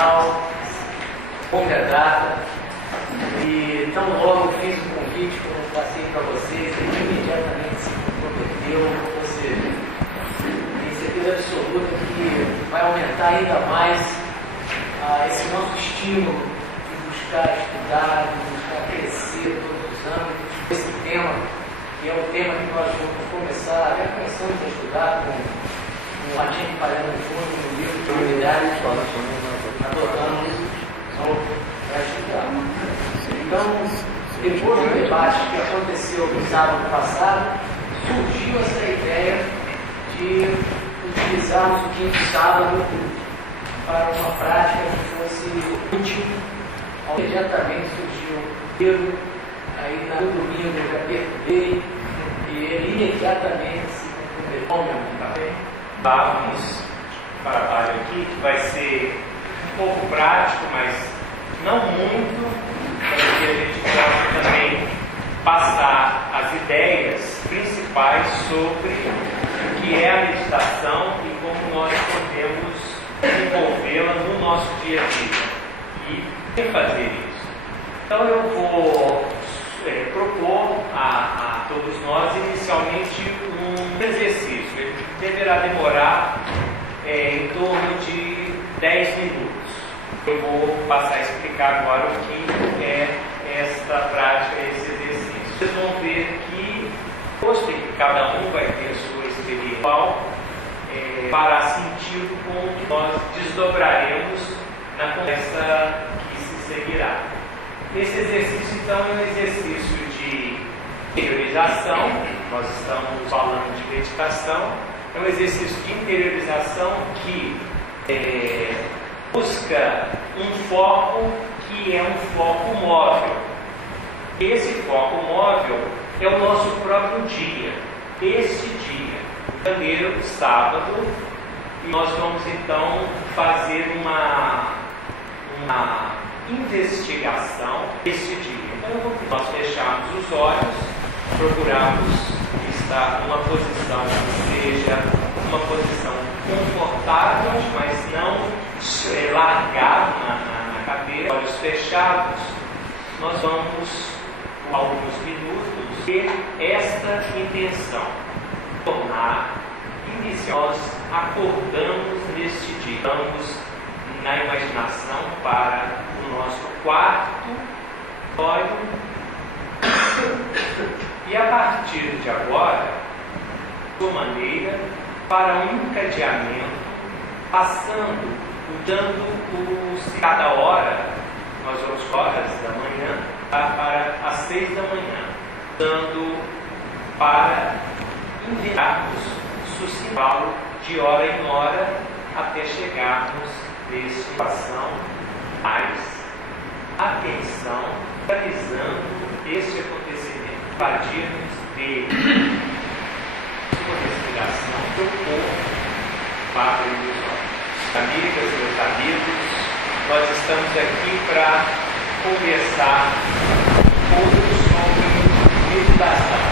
especial, longa data, e tão logo fiz o convite, como passei para vocês, ele imediatamente se comprometeu, ou seja, tenho certeza absoluta que vai aumentar ainda mais esse nosso estímulo de buscar estudar, de buscar crescer todos os anos. Esse tema, que é um tema que nós vamos começar, já começamos a estudar com o Martim Palhano Júnior, no livro de unidades, adotamos para estudar. Então, depois do debate que aconteceu no sábado passado, surgiu essa ideia de utilizarmos o quinto sábado para uma prática que fosse útil. Imediatamente surgiu o Pedro, aí no domingo eu já perguntei, e ele imediatamente se comprometeu. Vamos para a página aqui, que vai ser um pouco prático, mas não muito, para que a gente possa também passar as ideias principais sobre o que é a meditação e como nós podemos envolvê-la no nosso dia a dia e fazer isso. Então eu vou propor a todos nós inicialmente um exercício. Ele deverá demorar em torno de 10 minutos. Eu vou passar a explicar agora o que é esta prática, esse exercício. Vocês vão ver que cada um vai ter a sua experiência fará sentido com o que nós desdobraremos na conversa que se seguirá. Esse exercício, então, é um exercício de interiorização. Nós estamos falando de meditação. É um exercício de interiorização que busca um foco que é um foco móvel. Esse foco móvel é o nosso próprio dia. Este dia, janeiro, sábado, e nós vamos então fazer uma investigação deste dia. Então, nós fechamos os olhos, procuramos estar numa posição que seja uma posição confortável, mas não largado na cadeira, olhos fechados. Nós vamos, por alguns minutos, ter esta intenção, tornar inicial. Nós acordamos neste dia, vamos na imaginação para o nosso quarto olho, e a partir de agora, de uma maneira, para um encadeamento, dando cada hora, nós vamos horas da manhã para as 6 da manhã, dando para enviarmos sucinto de hora em hora até chegarmos nessa situação, mais atenção, realizando este acontecimento, invadirmos de sua respiração do corpo para os olhos. Amigas, meus amigos, nós estamos aqui para conversar um pouco sobre meditação.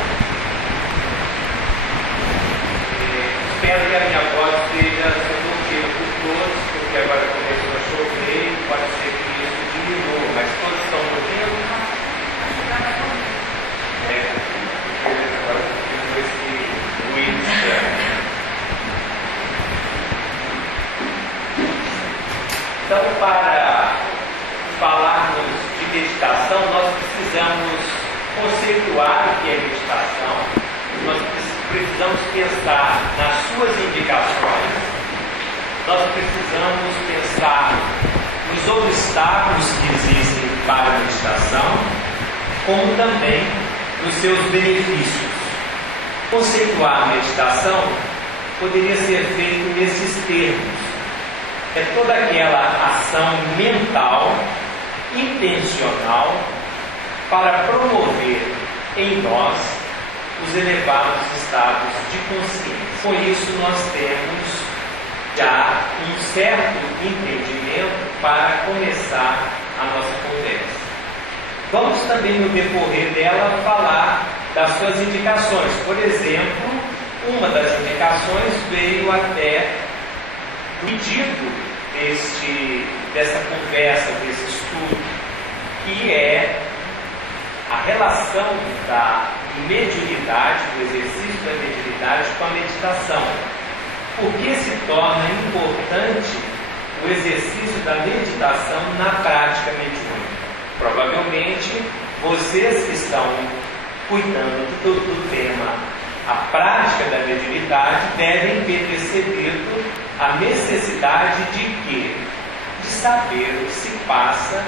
Espero que a minha voz seja reconhecida por todos, porque agora começou a chover, pode ser que isso diminua, mas todos estão ouvindo. Agora com esse ruído externo. Então, para falarmos de meditação, nós precisamos conceituar o que é meditação, nós precisamos pensar nas suas indicações, nós precisamos pensar nos obstáculos que existem para a meditação, como também nos seus benefícios. Conceituar a meditação poderia ser feito nesses termos. É toda aquela ação mental, intencional, para promover em nós os elevados estados de consciência. Com isso, nós temos já um certo entendimento para começar a nossa conversa. Vamos também, no decorrer dela, falar das suas indicações. Por exemplo, uma das indicações veio até o pedido dessa conversa, desse estudo, que é a relação da mediunidade, do exercício da mediunidade com a meditação. Por que se torna importante o exercício da meditação na prática mediúnica? Provavelmente, vocês que estão cuidando do tema, a prática da mediunidade, devem ter percebido a necessidade de quê? De saber o que se passa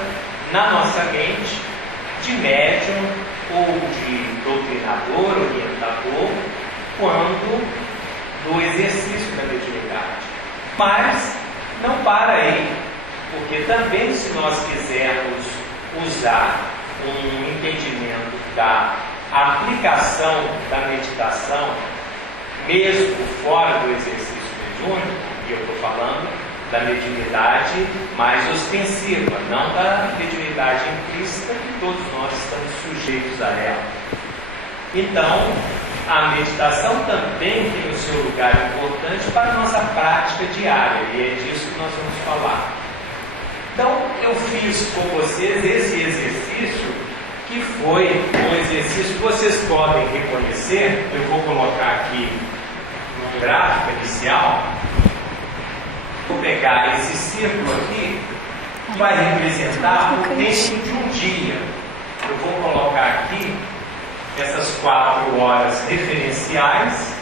na nossa mente, de médium ou de doutrinador, orientador, quando no exercício da mediunidade. Mas não para aí, porque também, se nós quisermos usar um entendimento da aplicação da meditação, mesmo fora do exercício mediúnico, e eu estou falando da mediunidade mais ostensiva, não da mediunidade implícita, que todos nós estamos sujeitos a ela. Então, a meditação também tem o seu lugar importante para a nossa prática diária, e é disso que nós vamos falar. Então, eu fiz com vocês esse exercício, que foi um exercício que vocês podem reconhecer. Eu vou colocar aqui no gráfico inicial. Vou pegar esse círculo aqui, que vai representar o tempo de um dia. Eu vou colocar aqui essas 4 horas referenciais.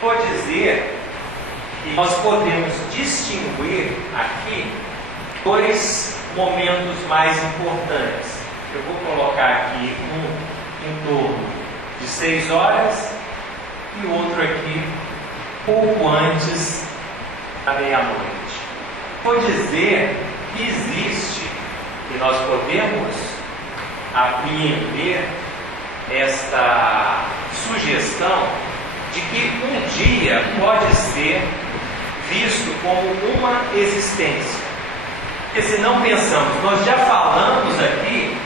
Vou dizer que nós podemos distinguir aqui 2 momentos mais importantes. Eu vou colocar aqui um em torno de 6 horas e o outro aqui pouco antes da meia-noite. Vou dizer que existe, e nós podemos apreender esta sugestão de que um dia pode ser visto como uma existência. Porque se não pensamos, nós já falamos aqui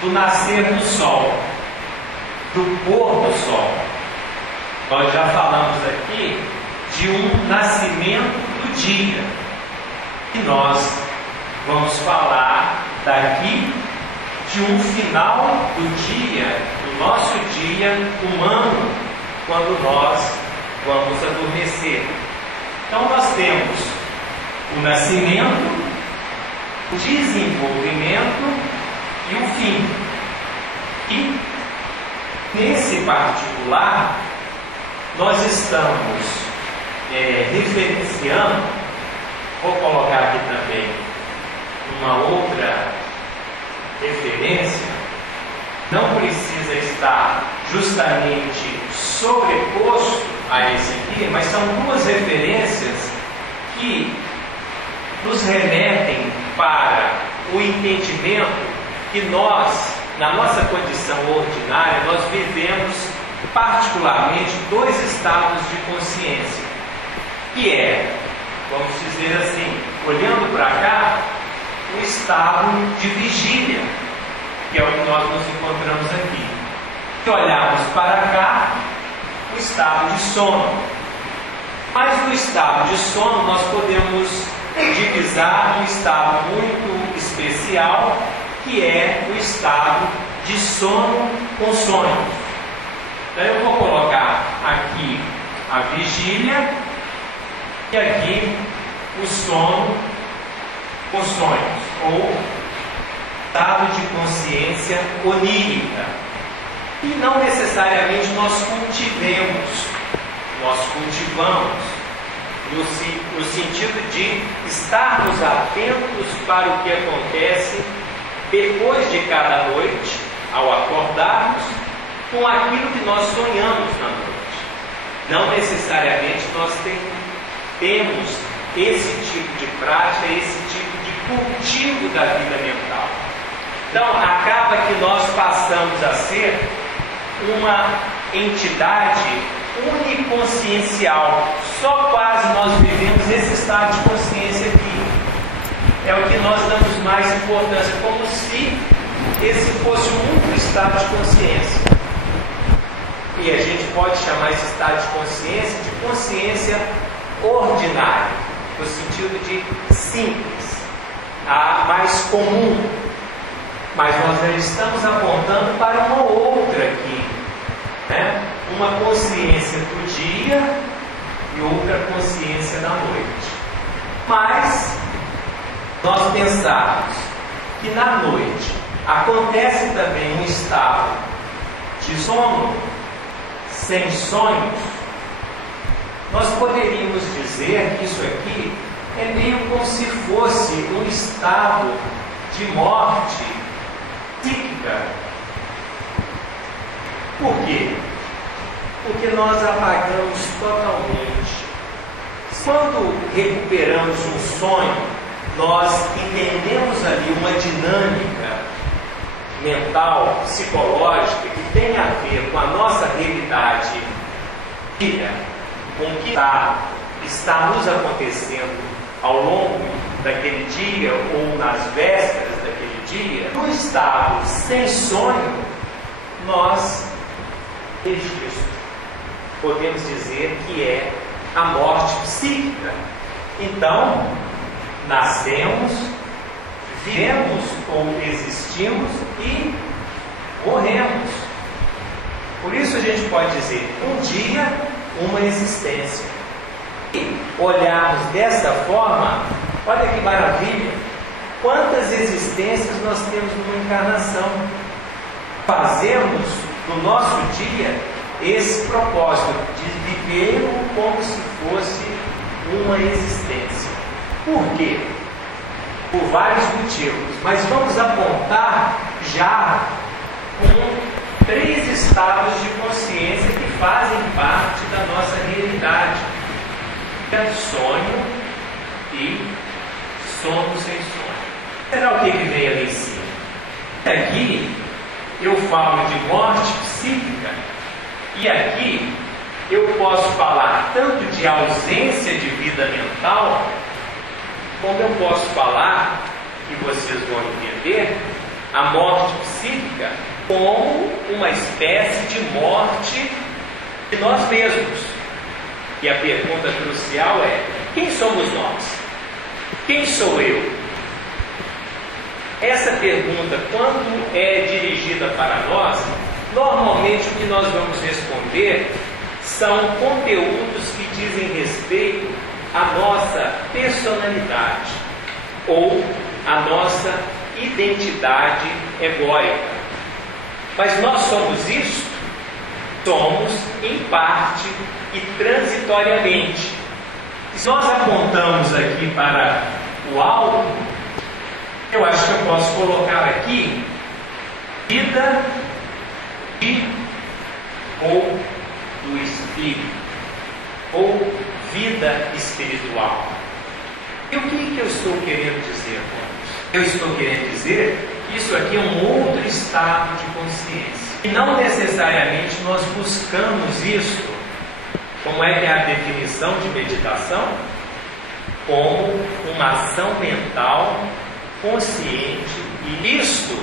do nascer do sol, do pôr do sol. Nós já falamos aqui de um nascimento do dia. E nós vamos falar daqui de um final do dia, do nosso dia humano, quando nós vamos adormecer. Então nós temos o nascimento, o desenvolvimento e o fim. E nesse particular nós estamos referenciando, vou colocar aqui também uma outra referência, não precisa estar justamente sobreposto a esse aqui, mas são 2 referências que nos remetem para o entendimento que nós, na nossa condição ordinária, nós vivemos particularmente 2 estados de consciência, que é, vamos dizer assim, olhando para cá, o estado de vigília, que é o que nós nos encontramos aqui. Se olharmos para cá, o estado de sono. Mas no estado de sono nós podemos divisar um estado muito especial, que é o estado de sono com sonhos. Então eu vou colocar aqui a vigília e aqui o sono com sonhos, ou estado de consciência onírica. E não necessariamente nós cultivamos no sentido de estarmos atentos para o que acontece depois de cada noite, ao acordarmos, com aquilo que nós sonhamos na noite. Não necessariamente nós temos esse tipo de prática, esse tipo de cultivo da vida mental. Então, acaba que nós passamos a ser uma entidade uniconsciencial. Só quase nós vivemos esse estado de consciência aqui. É o que nós damos mais importância, como se esse fosse um único estado de consciência. E a gente pode chamar esse estado de consciência ordinária, no sentido de simples. comum, mas nós já estamos apontando para uma outra aqui, né? Uma consciência do dia e outra consciência da noite. Mas nós pensarmos que na noite acontece também um estado de sono, sem sonhos, nós poderíamos dizer que isso aqui é meio como se fosse um estado de morte psíquica. Por quê? Porque nós apagamos totalmente. Quando recuperamos um sonho, nós entendemos ali uma dinâmica mental, psicológica, que tem a ver com a nossa realidade, com o que está nos acontecendo ao longo daquele dia ou nas vésperas daquele dia. No estado sem sonho, nós podemos dizer que é a morte psíquica. Então, nascemos, vivemos ou existimos e morremos. Por isso a gente pode dizer, um dia, uma existência. E olharmos dessa forma, olha que maravilha, quantas existências nós temos numa encarnação. Fazemos no nosso dia esse propósito de viver como se fosse uma existência. Por quê? Por vários motivos, mas vamos apontar já com 3 estados de consciência que fazem parte da nossa realidade: sonho e sono sem sonho. Será o que vem ali em cima? Aqui eu falo de morte psíquica e aqui eu posso falar tanto de ausência de vida mental, como eu posso falar, que vocês vão entender, a morte psíquica como uma espécie de morte de nós mesmos. E a pergunta crucial é: quem somos nós? Quem sou eu? Essa pergunta, quando é dirigida para nós, normalmente o que nós vamos responder são conteúdos que dizem respeito à nossa personalidade ou à nossa identidade egóica. Mas nós somos isso? Somos em parte e transitoriamente. Se nós apontamos aqui para o alto, eu acho que eu posso colocar aqui vida ou do espírito, ou vida espiritual. E o que eu estou querendo dizer com isso? Eu estou querendo dizer que isso aqui é um outro estado de consciência. E não necessariamente nós buscamos isso. Como é que é a definição de meditação? Como uma ação mental consciente. E isto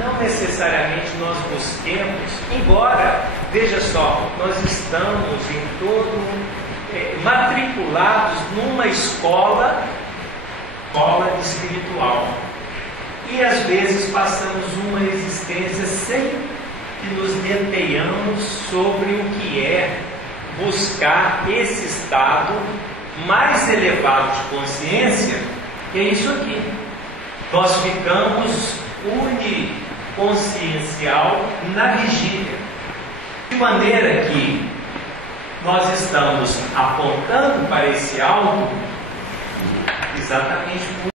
não necessariamente nós busquemos, embora, veja só, nós estamos em todo matriculados numa escola espiritual. E às vezes passamos uma existência sem que nos detenhamos sobre o que é buscar esse estado mais elevado de consciência, que é isso aqui. Nós ficamos uniconsciencial na vigília, de maneira que nós estamos apontando para esse alto exatamente por